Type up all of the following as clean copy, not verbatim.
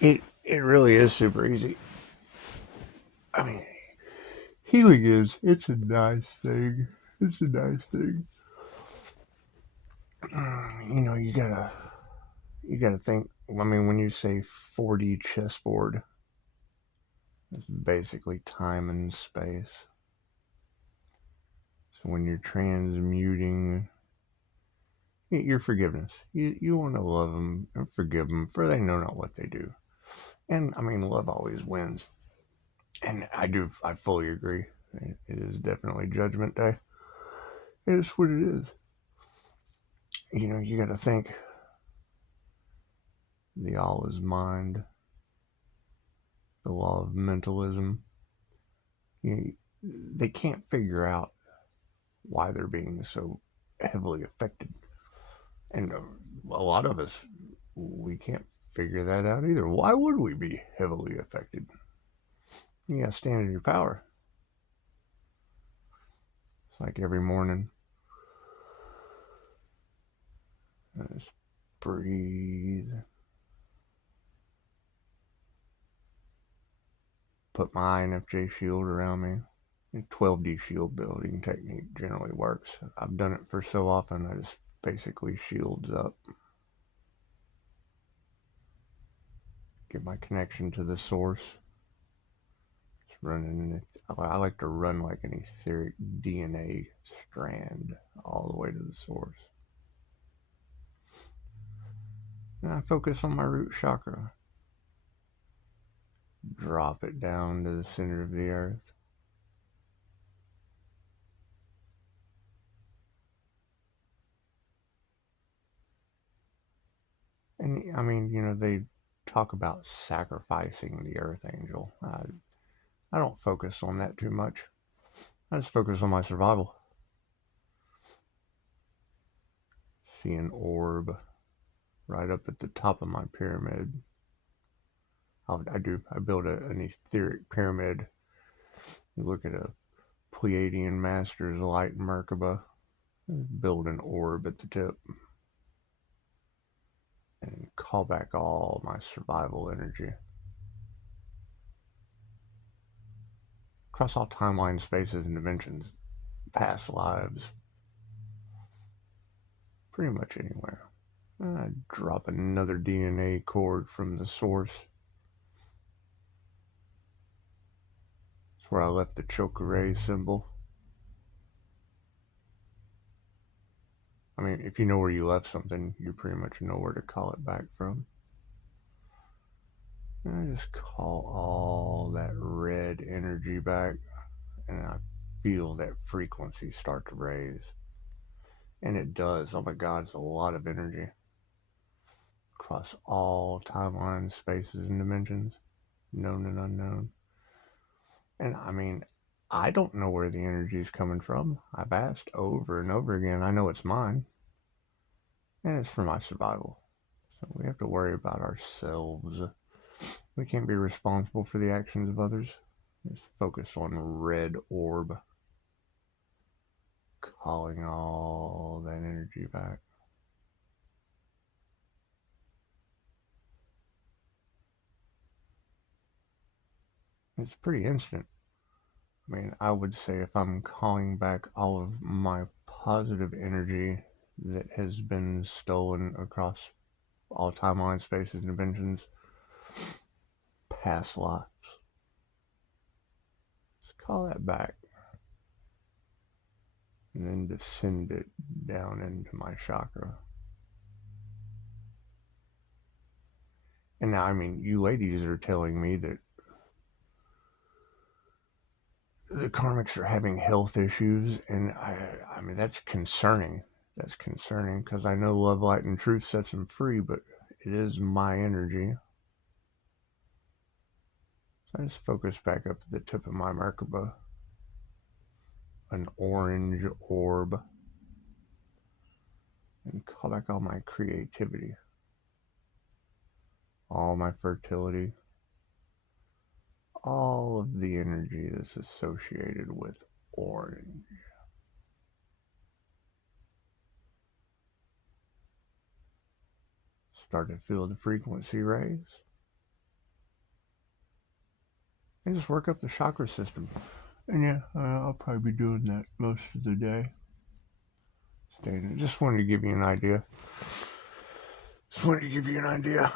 It really is super easy. I mean, healing it's a nice thing. It's a nice thing. You gotta think. I mean, when you say 4D chessboard, it's basically time and space. So when you're transmuting your forgiveness, you want to love them and forgive them, for they know not what they do. And I mean, love always wins. And I fully agree. It is definitely Judgment Day. It is what it is. You got to think the all is mind, the law of mentalism. You, they can't figure out why they're being so heavily affected. And a lot of us, we can't figure that out either. Why would we be heavily affected? You got to stand in your power. It's like every morning, I just breathe, put my INFJ shield around me. 12D shield building technique generally works. I've done it for so often, I just basically shields up. Get my connection to the source. It's running. I like to run like an etheric DNA strand all the way to the source. And I focus on my root chakra. Drop it down to the center of the earth. And I mean, they talk about sacrificing the earth angel. I don't focus on that too much. I just focus on my survival. See an orb right up at the top of my pyramid. I build an etheric pyramid. You look at a Pleiadian Master's Light Merkaba, build an orb at the tip, and call back all my survival energy. Across all timelines, spaces, and dimensions, past lives, pretty much anywhere. I drop another DNA cord from the source. It's where I left the Chokeray symbol. I mean, if you know where you left something, you pretty much know where to call it back from. And I just call all that red energy back, and I feel that frequency start to raise. And it does. Oh my God, it's a lot of energy across all timelines, spaces, and dimensions, known and unknown. And I mean, I don't know where the energy is coming from. I've asked over and over again. I know it's mine, and it's for my survival. So we have to worry about ourselves. We can't be responsible for the actions of others. Just focus on red orb, calling all that energy back. It's pretty instant. I mean, I would say if I'm calling back all of my positive energy that has been stolen across all timeline, spaces, and dimensions, past lives, just call that back. And then descend it down into my chakra. And now, I mean, you ladies are telling me that the karmics are having health issues, and I mean, that's concerning. That's concerning because I know love, light, and truth sets them free, but it is my energy. So I just focus back up at the tip of my Merkaba, an orange orb, and call back all my creativity, all my fertility, all of the energy that's associated with orange. Start to feel the frequency raise. and just work up the chakra system. And yeah, I'll probably be doing that most of the day. Just wanted to give you an idea.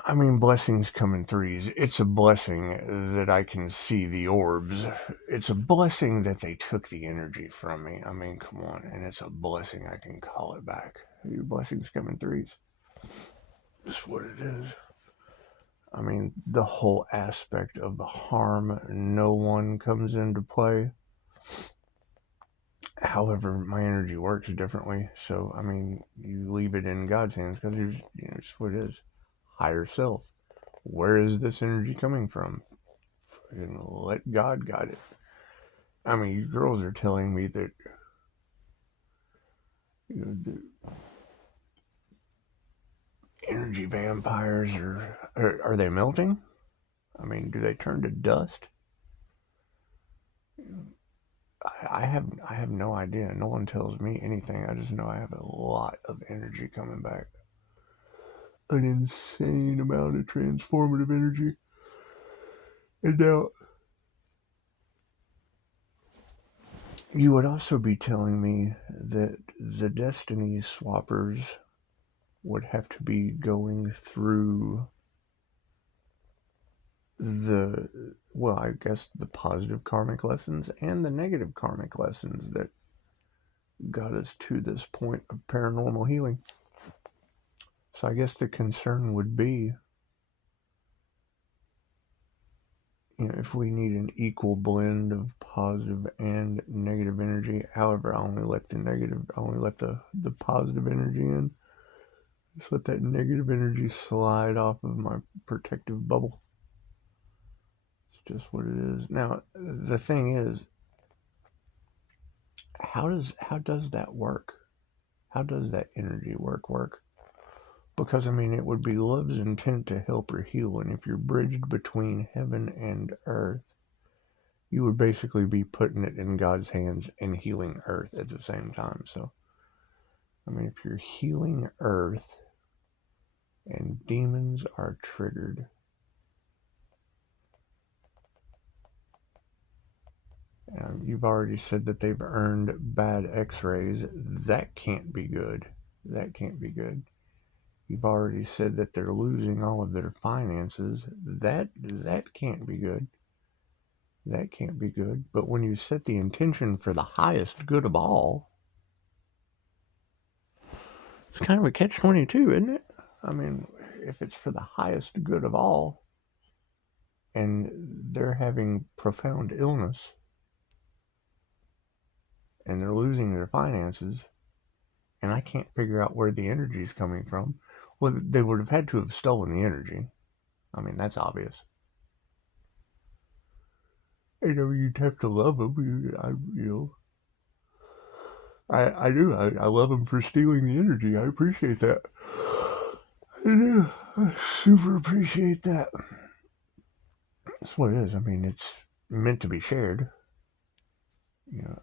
I mean, blessings come in threes. It's a blessing that I can see the orbs. It's a blessing that they took the energy from me. I mean, come on. And it's a blessing I can call it back. Your blessings come in threes. That's what it is. I mean, the whole aspect of the harm no one comes into play. However, my energy works differently. So, I mean, you leave it in God's hands because it's what it is. Higher self. Where is this energy coming from? And let God guide it. I mean, you girls are telling me that the energy vampires are they melting? I mean, do they turn to dust? I have no idea. No one tells me anything. I just know I have a lot of energy coming back. An insane amount of transformative energy. And now, you would also be telling me that the Destiny Swappers would have to be going through I guess the positive karmic lessons and the negative karmic lessons that got us to this point of paranormal healing. So I guess the concern would be, if we need an equal blend of positive and negative energy. However, I only let the positive energy in. Just let that negative energy slide off of my protective bubble. It's just what it is. Now, the thing is, how does that work? How does that energy work? Because I mean, it would be love's intent to help her heal, and if you're bridged between heaven and earth, you would basically be putting it in God's hands and healing earth at the same time. So, I mean, if you're healing earth and demons are triggered, you've already said that they've earned bad x-rays. That can't be good. That can't be good. You've already said that they're losing all of their finances. That can't be good. That can't be good. But when you set the intention for the highest good of all, it's kind of a catch-22, isn't it? I mean, if it's for the highest good of all, and they're having profound illness, and they're losing their finances, and I can't figure out where the energy is coming from, well, they would have had to have stolen the energy. I mean, that's obvious. You'd have to love them. I do. I love them for stealing the energy. I appreciate that. I do. I super appreciate that. That's what it is. I mean, it's meant to be shared.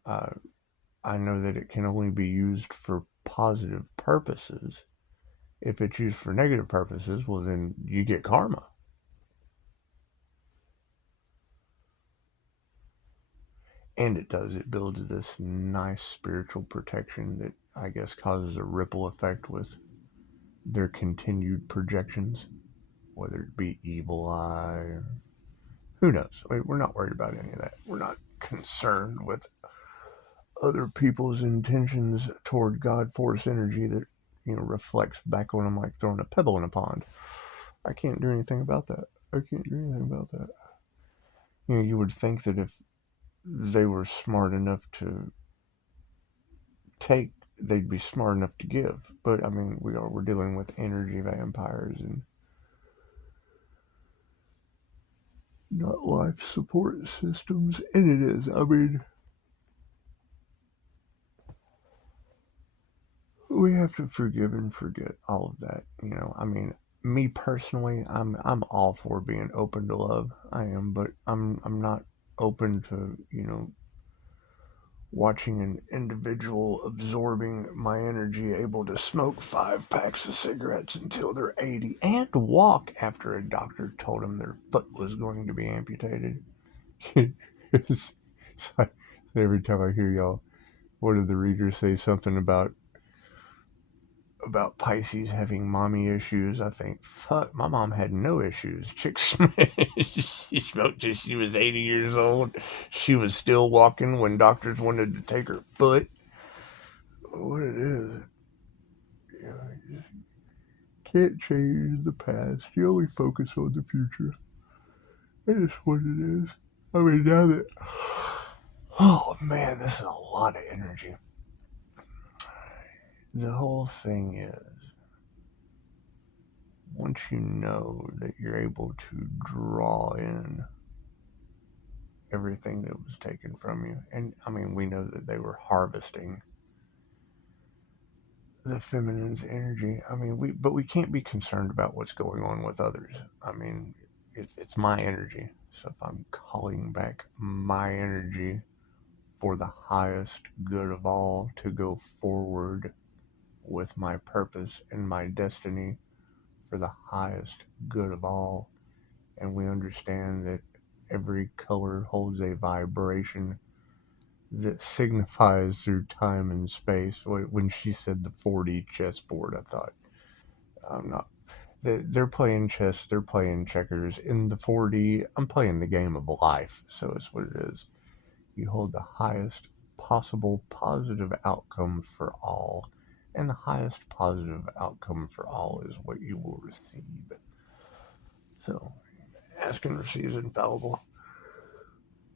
I know that it can only be used for positive purposes. If it's used for negative purposes, well, then you get karma. And it does. It builds this nice spiritual protection that I guess causes a ripple effect with their continued projections, whether it be evil eye or who knows. We're not worried about any of that. We're not concerned with other people's intentions toward God force energy that reflects back on them like throwing a pebble in a pond. I can't do anything about that. You would think that if they were smart enough to take, they'd be smart enough to give. But I mean, we're dealing with energy vampires and not life support systems, and it is. I mean, we have to forgive and forget all of that. I mean, me personally, I'm all for being open to love. I am, but I'm not open to watching an individual absorbing my energy, able to smoke 5 packs of cigarettes until they're 80 and walk after a doctor told them their foot was going to be amputated. it's like every time I hear y'all, one of the readers say something about Pisces having mommy issues, I think, fuck, my mom had no issues. Chick she smoked till she was 80 years old. She was still walking when doctors wanted to take her foot. What it is, you know, you just can't change the past. You only focus on the future. That is what it is. I mean, now that, oh man, this is a lot of energy. The whole thing is, once you know that you're able to draw in everything that was taken from you, and I mean, we know that they were harvesting the feminine's energy. I mean, but we can't be concerned about what's going on with others. I mean, it's my energy. So if I'm calling back my energy for the highest good of all to go forward with my purpose and my destiny for the highest good of all, and we understand that every color holds a vibration that signifies through time and space. When she said the 4D chessboard, I thought, I'm not. They're playing chess, they're playing checkers. In the 4D, I'm playing the game of life, so it's what it is. You hold the highest possible positive outcome for all, and the highest positive outcome for all is what you will receive. So, ask and receive is infallible.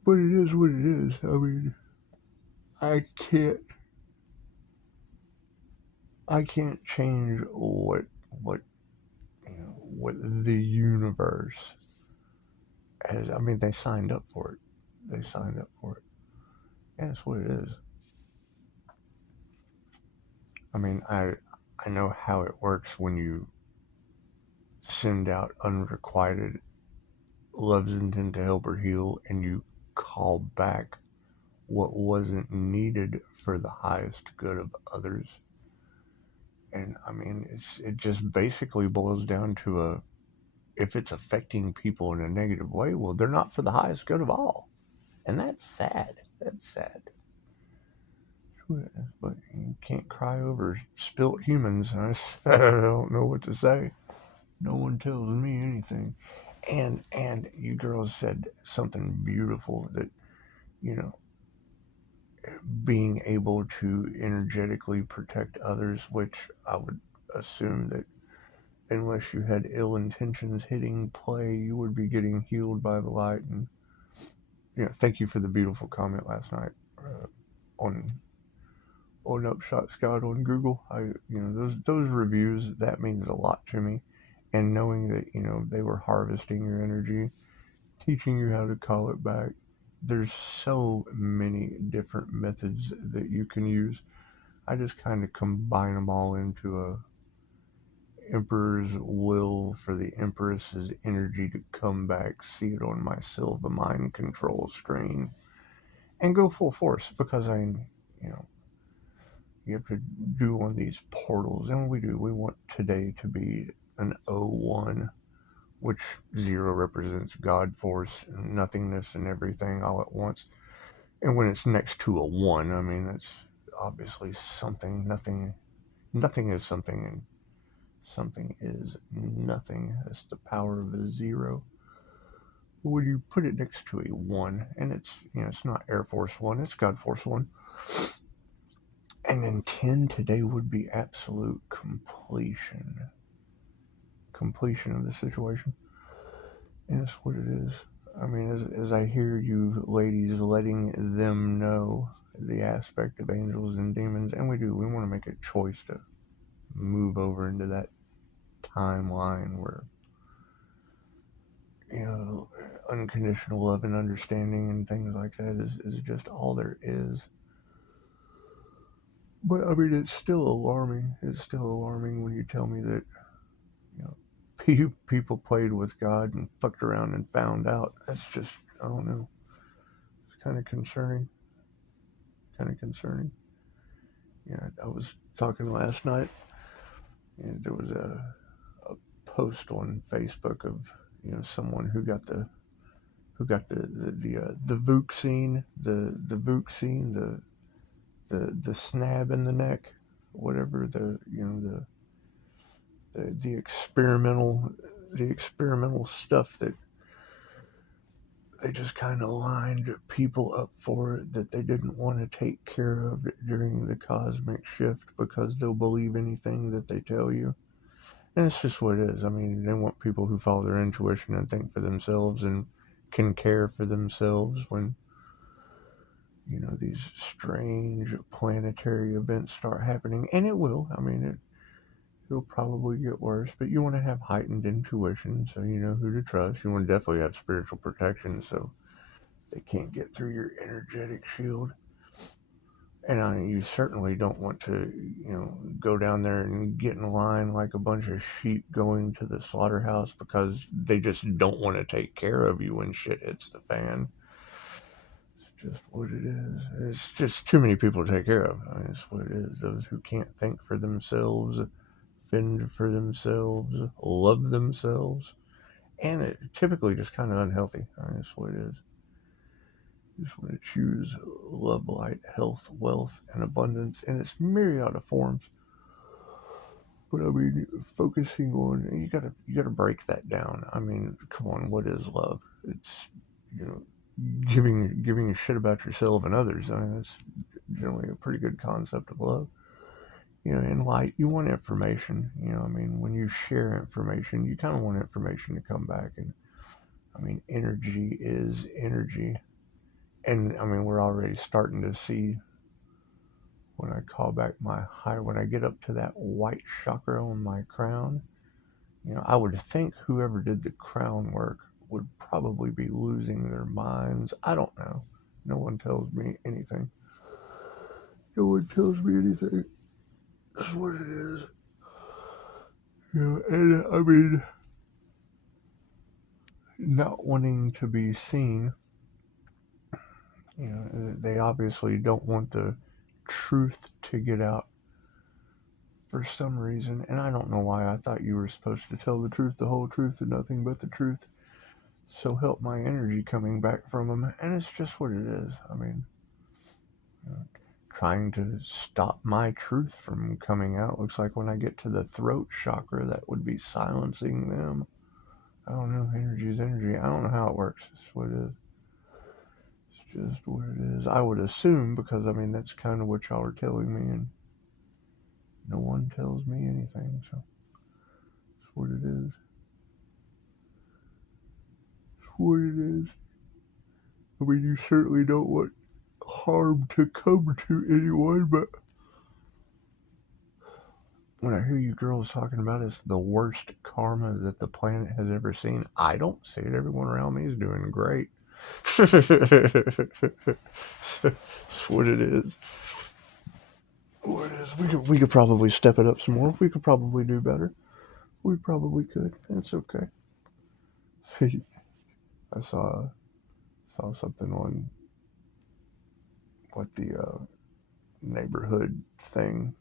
But it is what it is. I mean, I can't I can't change what what the universe has. I mean, they signed up for it. They signed up for it. And that's what it is. I mean, I know how it works when you send out unrequited love's intent to help or heal, and you call back what wasn't needed for the highest good of others. And I mean, it just basically boils down to a, if it's affecting people in a negative way, well, they're not for the highest good of all. And that's sad. That's sad. But you can't cry over spilt humans. I don't know what to say. No one tells me anything. And you girls said something beautiful that, you know, being able to energetically protect others, which I would assume that unless you had ill intentions hitting play, you would be getting healed by the light. And thank you for the beautiful comment last night on Upshotscott on Google. Those reviews, that means a lot to me, and knowing that they were harvesting your energy, teaching you how to call it back. There's so many different methods that you can use. I just kind of combine them all into a Emperor's will for the Empress's energy to come back, see it on my Silva mind control screen, and go full force because you have to do one of these portals, and we do. We want today to be an O1, which 0 represents God, force, and nothingness, and everything all at once. And when it's next to a 1, I mean, that's obviously something. Nothing is something, and something is nothing. That's the power of a 0. When you put it next to a 1, and it's not Air Force 1, it's God Force 1. And then 10 today would be absolute completion. Completion of the situation. And that's what it is. I mean, as I hear you ladies letting them know the aspect of angels and demons, and we do, we want to make a choice to move over into that timeline where, unconditional love and understanding and things like that is just all there is. But I mean, it's still alarming. It's still alarming when you tell me that you know people played with God and fucked around and found out. That's just, I don't know. It's kind of concerning. Kind of concerning. Yeah, I was talking last night, and there was a post on Facebook of someone who who got the Vuxine, the Vuxine, the snab in the neck, whatever the experimental stuff that they just kind of lined people up for that they didn't want to take care of during the cosmic shift because they'll believe anything that they tell you. And it's just what it is. I mean, they want people who follow their intuition and think for themselves and can care for themselves when, these strange planetary events start happening. And it will. I mean, it'll probably get worse, but you want to have heightened intuition so you know who to trust. You want to definitely have spiritual protection so they can't get through your energetic shield. And you certainly don't want to, go down there and get in line like a bunch of sheep going to the slaughterhouse because they just don't want to take care of you when shit hits the fan. It's just what it is. It's just too many people to take care of. I mean, it's what it is. Those who can't think for themselves, fend for themselves, love themselves, and it typically just kind of unhealthy. I mean, it's what it is. You just want to choose love, light, health, wealth, and abundance in its myriad of forms. But I mean, focusing on you gotta break that down. I mean, come on, what is love? It's you know giving a shit about yourself and others. I mean, that's generally a pretty good concept of love. In light, you want information. I mean, when you share information, you kind of want information to come back. And I mean, energy is energy. And I mean, we're already starting to see when I call back my high, when I get up to that white chakra on my crown. I would think whoever did the crown work would probably be losing their minds. I don't know. No one tells me anything. No one tells me anything. That's what it is. And I mean, not wanting to be seen, they obviously don't want the truth to get out for some reason, and I don't know why. I thought you were supposed to tell the truth, the whole truth, and nothing but the truth. So help my energy coming back from them, and it's just what it is. I mean, you know, trying to stop my truth from coming out. Looks like when I get to the throat chakra, that would be silencing them. I don't know. Energy is energy. I don't know how it works. It's what it is. It's just what it is. I would assume because I mean that's kind of what y'all are telling me, and no one tells me anything. So it's what it is. It's what it is. I mean, you certainly don't want harm to come to anyone, but when I hear you girls talking about it's the worst karma that the planet has ever seen, I don't see it. Everyone around me is doing great. That's what it is. What it is. We could probably step it up some more. We could probably do better. We probably could. It's okay. I saw something on what the neighborhood thing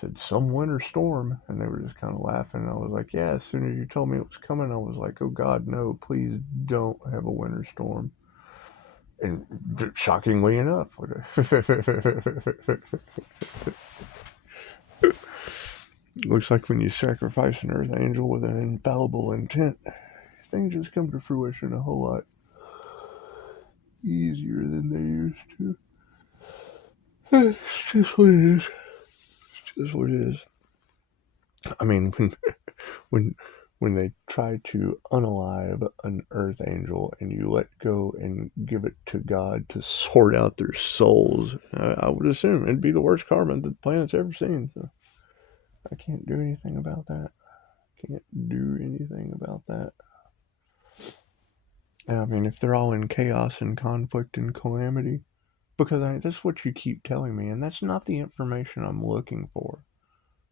said some winter storm, and they were just kind of laughing. And I was like, yeah. As soon as you told me it was coming, I was like, oh God, no! Please don't have a winter storm. And shockingly enough, looks like when you sacrifice an earth angel with an infallible intent, things just come to fruition a whole lot easier than they used to. It's just what it is. It's just what it is. I mean, when when they try to unalive an earth angel and you let go and give it to God to sort out their souls, I would assume it'd be the worst karma that the planet's ever seen. So I can't do anything about that. Can't do anything about that. And I mean, if they're all in chaos and conflict and calamity, because that's what you keep telling me, and that's not the information I'm looking for.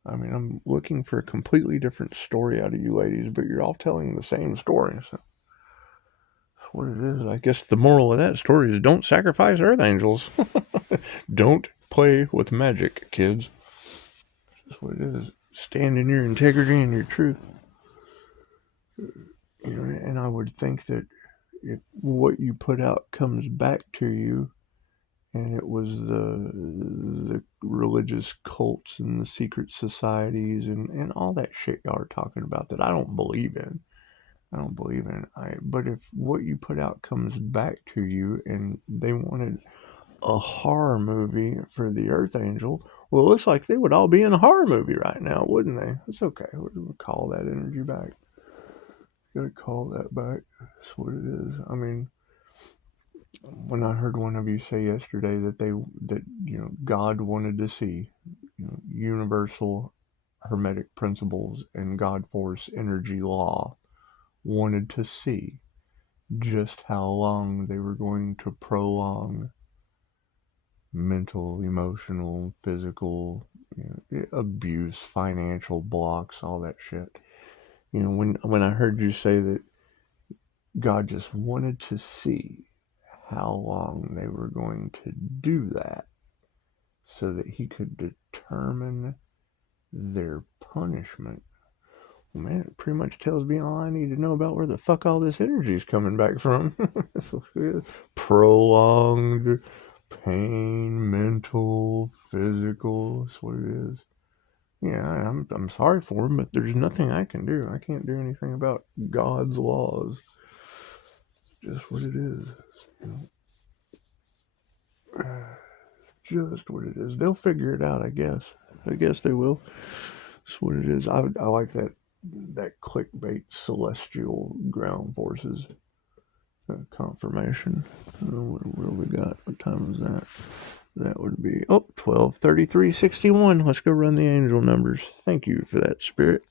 I mean, I'm looking for a completely different story out of you ladies, but you're all telling the same story. So that's what it is. I guess the moral of that story is don't sacrifice earth angels. Don't play with magic, kids. That's what it is. Stand in your integrity and your truth. And I would think that if what you put out comes back to you, and it was the religious cults and the secret societies and all that shit y'all are talking about that I don't believe in. I don't believe in. But if what you put out comes back to you, and they wanted a horror movie for the Earth Angel, well, it looks like they would all be in a horror movie right now, wouldn't they? It's okay. We're gonna call that energy back. Gotta call that back. That's what it is. I mean, when I heard one of you say yesterday that God wanted to see universal hermetic principles and God force energy law, wanted to see just how long they were going to prolong mental, emotional, physical abuse, financial blocks, all that shit. When I heard you say that God just wanted to see how long they were going to do that so that he could determine their punishment. Well, man, it pretty much tells me all I need to know about where the fuck all this energy is coming back from. Prolonged pain, mental, physical, that's what it is. Yeah, I'm sorry for him, but there's nothing I can do. I can't do anything about God's laws. Just what it is. You know, just what it is. They'll figure it out, I guess. I guess they will. That's what it is. I like that clickbait celestial ground forces confirmation. What do we got? What time is that? That would be 12:33:61. Let's go run the angel numbers. Thank you for that, Spirit.